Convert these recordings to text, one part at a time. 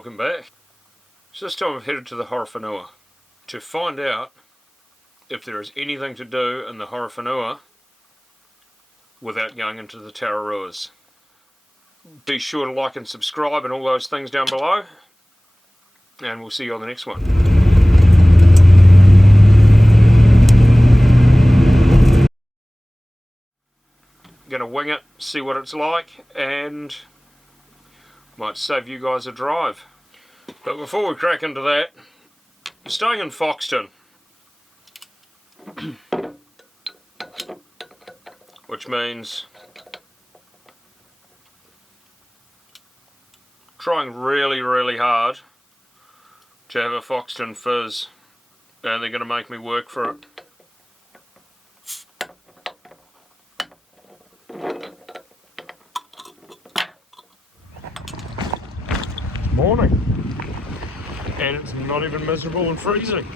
welcome back. So this time I've headed to the Horowhenua to find out if there is anything to do in the Horowhenua without going into the Tararuas. Be sure to like and subscribe and all those things down below, and we'll see you on the next one. Gonna wing it, see what it's like, and might save you guys a drive. But before we crack into that, I'm staying in Foxton, which means trying really hard to have a Foxton fizz, and they're going to make me work for it. Morning, and it's not even miserable and freezing,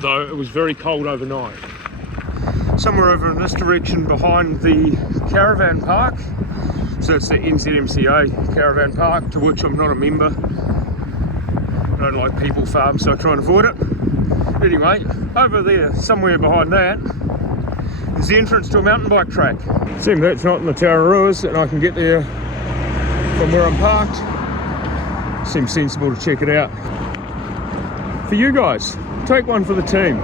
though it was very cold overnight. Somewhere over in this direction behind the caravan park, so it's the NZMCA caravan park, to which I'm not a member. I don't like people farms, so I try and avoid it. Anyway, over there, somewhere behind that, is the entrance to a mountain bike track. Seeing that's not in the Tararuas and I can get there from where I'm parked, seems sensible to check it out. For you guys, take one for the team.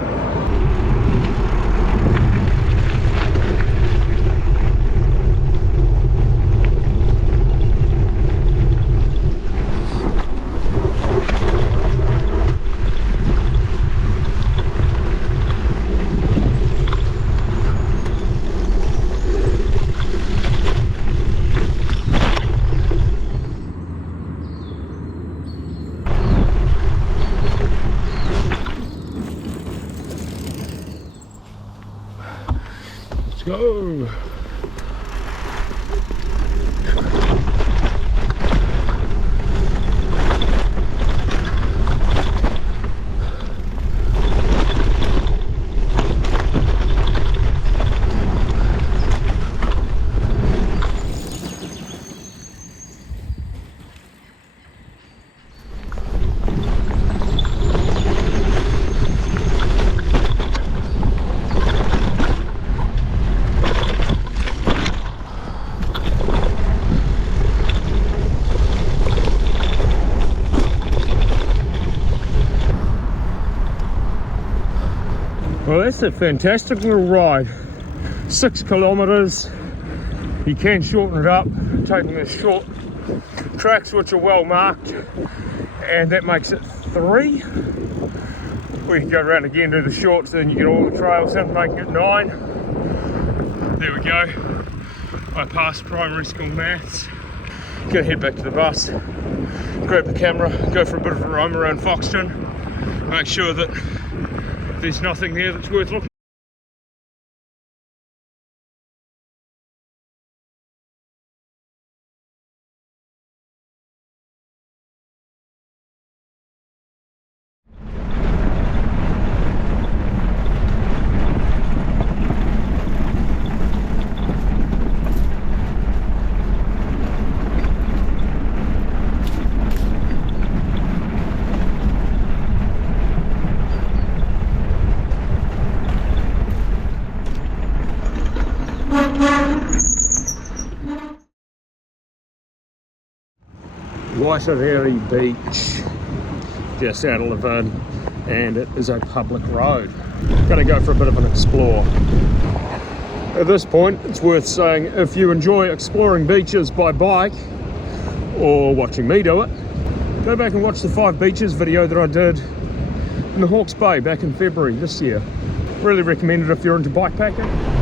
Go! Well, that's a fantastic little ride. 6 kilometres. You can shorten it up, taking the short tracks which are well marked, and that makes it 3. We can go around again, do the shorts, then you get all the trails in, making it 9. There we go. I passed primary school maths. Gonna head back to the bus, grab the camera, go for a bit of a roam around Foxton, make sure that there's nothing there that's worth looking. Weri Beach, just out of Levin, and it is a public road. Going to go for a bit of an explore. At this point, it's worth saying, if you enjoy exploring beaches by bike or watching me do it, go back and watch the 5 beaches video that I did in the Hawke's Bay back in February this year. Really recommend it if you're into bikepacking.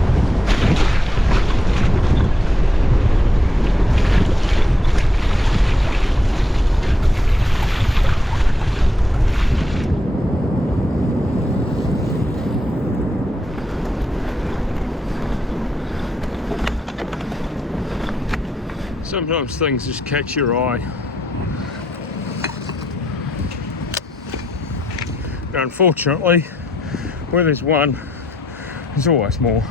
Sometimes things just catch your eye. Unfortunately, where there's one, there's always more.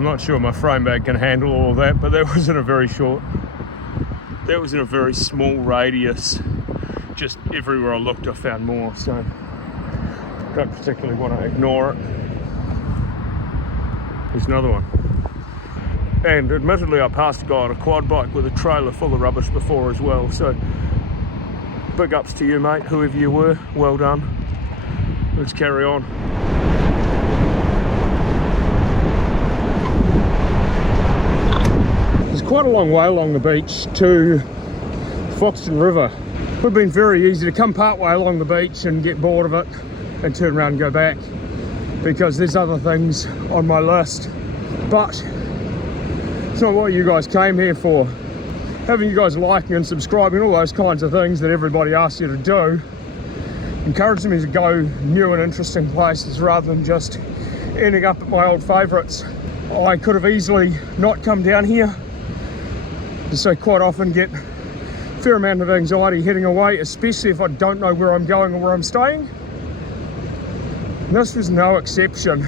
I'm not sure my frame bag can handle all that, but that was in a very small radius. Just everywhere I looked I found more, so don't particularly want to ignore it. There's another one. And admittedly I passed a guy on a quad bike with a trailer full of rubbish before as well, so big ups to you, mate, whoever you were, well done. Let's carry on. There's quite a long way along the beach to Foxton River. It would have been very easy to come part way along the beach and get bored of it and turn around and go back, because there's other things on my list. But it's not what you guys came here for. Having you guys liking and subscribing, all those kinds of things that everybody asks you to do, encouraging me to go new and interesting places rather than just ending up at my old favourites. I could have easily not come down here, so quite often get a fair amount of anxiety heading away, especially if I don't know where I'm going or where I'm staying. And this was no exception.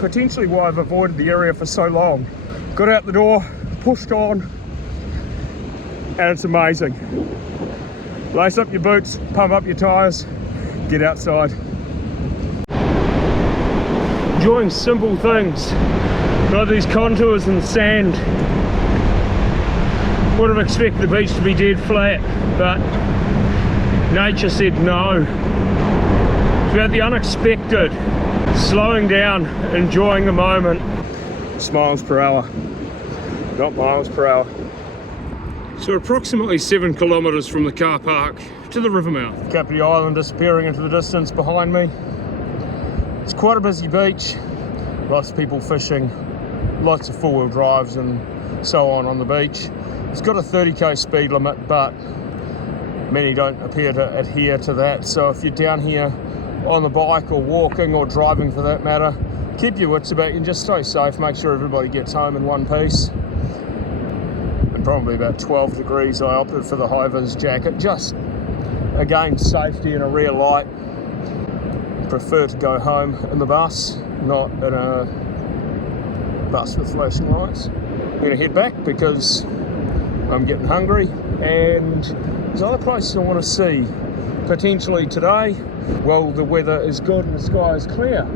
Potentially why I've avoided the area for so long. Got out the door, pushed on, and it's amazing. Lace up your boots, pump up your tyres, get outside. Enjoying simple things, like these contours and sand. Would have expected the beach to be dead flat, but nature said no. It's about the unexpected, slowing down, enjoying the moment. Miles per hour, not miles per hour. So approximately 7 kilometres from the car park to the river mouth. Kapiti Island disappearing into the distance behind me. It's quite a busy beach, lots of people fishing, lots of four-wheel drives and so on the beach. It's got a 30k speed limit, but many don't appear to adhere to that. So if you're down here on the bike or walking or driving for that matter, keep your wits about you and just stay safe. Make sure everybody gets home in one piece. And probably about 12 degrees, I opted for the high-vis jacket. Just, again, safety and a rear light. Prefer to go home in the bus, not in a bus with flashing lights. I'm going to head back because I'm getting hungry, and there's other places I want to see. Potentially today, well, the weather is good and the sky is clear.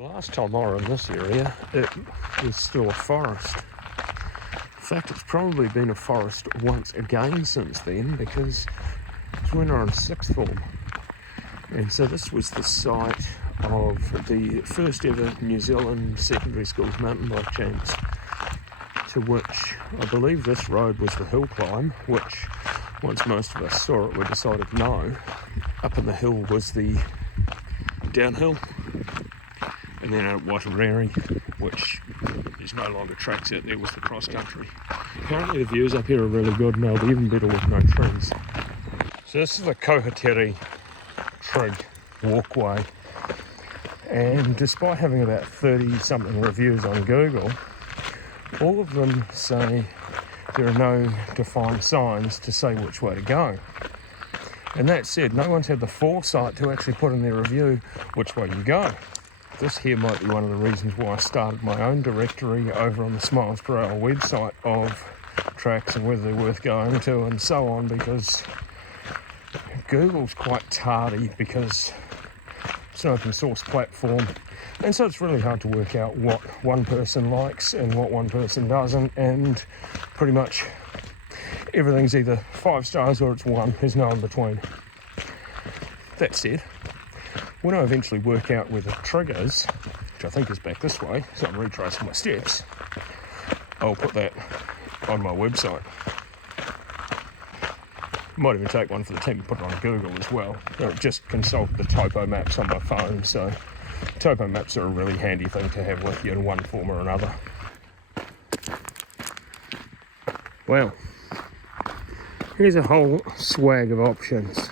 Last time I was in this area, it was still a forest. In fact, it's probably been a forest once again since then, because it's when I was in sixth form. And so this was the site of the first ever New Zealand secondary school's mountain bike champs, to which I believe this road was the hill climb, which once most of us saw it we decided no. Up in the hill was the downhill. And then at Weri, which there's no longer tracks out there, was the cross country. Apparently the views up here are really good, and they'll be even better with no trees. So this is the Kohitere trig walkway, and despite having about 30 something reviews on Google, all of them say there are no defined signs to say which way to go. And that said, no one's had the foresight to actually put in their review which way you go. This here might be one of the reasons why I started my own directory over on the Smiles Per Hour website of tracks and whether they're worth going to and so on, because Google's quite tardy, because It's an open source platform, and so it's really hard to work out what one person likes and what one person doesn't, and pretty much everything's either 5 stars or it's 1. There's no in between. That said, when I eventually work out where the trig is, which I think is back this way, so I'm retracing my steps, I'll put that on my website. Might even take one for the team and put it on Google as well. Or just consult the topo maps on my phone. So topo maps are a really handy thing to have with you in one form or another. Well, here's a whole swag of options.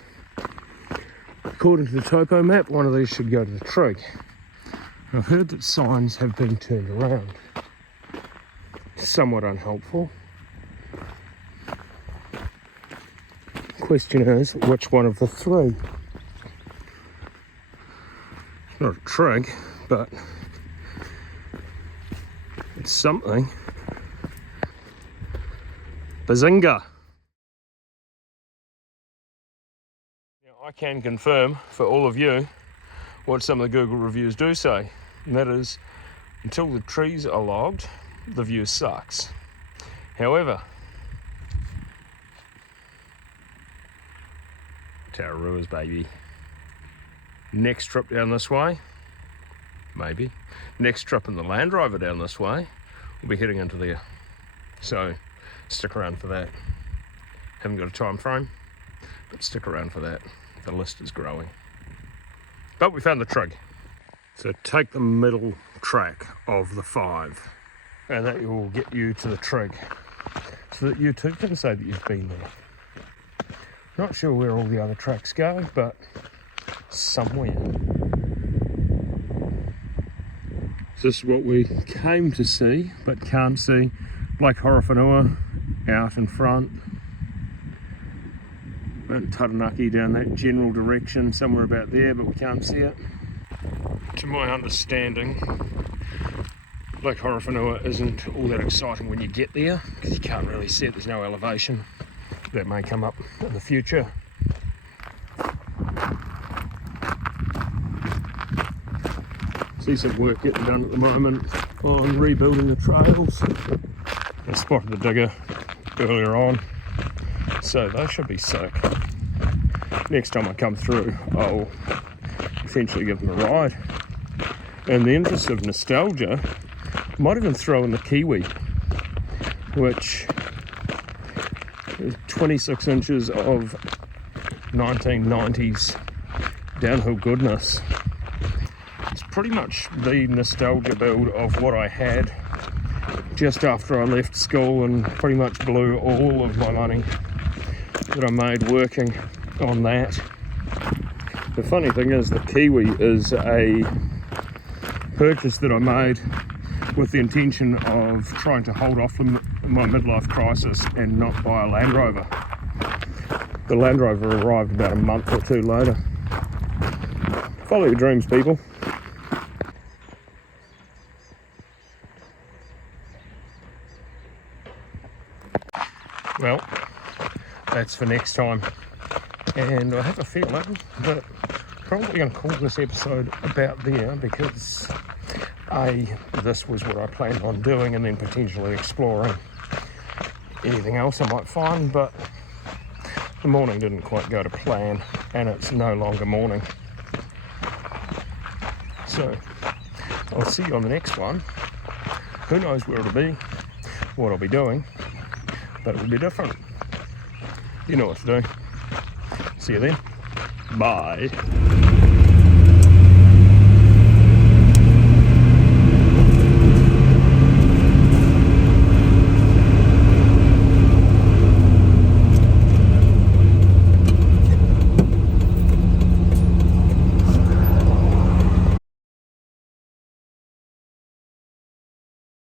According to the topo map, one of these should go to the trig. I've heard that signs have been turned around. Somewhat unhelpful. Question is, which one of the 3? It's not a trig, but it's something. Bazinga! Now, I can confirm for all of you what some of the Google reviews do say, and that is, until the trees are logged, the view sucks. However, Tararuas, baby. Next trip down this way, maybe. Next trip in the Land Rover down this way, we'll be heading into there. So stick around for that. Haven't got a time frame, but stick around for that. The list is growing. But we found the trig. So take the middle track of the 5, and that will get you to the trig, so that you too can say that you've been there. Not sure where all the other tracks go, but somewhere. This is what we came to see, but can't see. Lake Horowhenua out in front. And Taranaki down that general direction, somewhere about there, but we can't see it. To my understanding, Lake Horowhenua isn't all that exciting when you get there, because you can't really see it, there's no elevation. That may come up in the future. See some work getting done at the moment on rebuilding the trails. I spotted the digger earlier on, so they should be sick. Next time I come through, I'll essentially give them a ride. In the interest of nostalgia, I might even throw in the Kiwi, which 26 inches of 1990s downhill goodness. It's pretty much the nostalgia build of what I had just after I left school, and pretty much blew all of my money that I made working on that. The funny thing is, the Kiwi is a purchase that I made with the intention of trying to hold off my midlife crisis and not buy a Land Rover. The Land Rover arrived about a month or 2 later. Follow your dreams, people. Well, that's for next time. And I have a feeling that probably going to call this episode about there, because this was what I planned on doing, and then potentially exploring anything else I might find, but the morning didn't quite go to plan, and it's no longer morning. So I'll see you on the next one. Who knows where it'll be, what I'll be doing, but it will be different. You know what to do. See you then. Bye.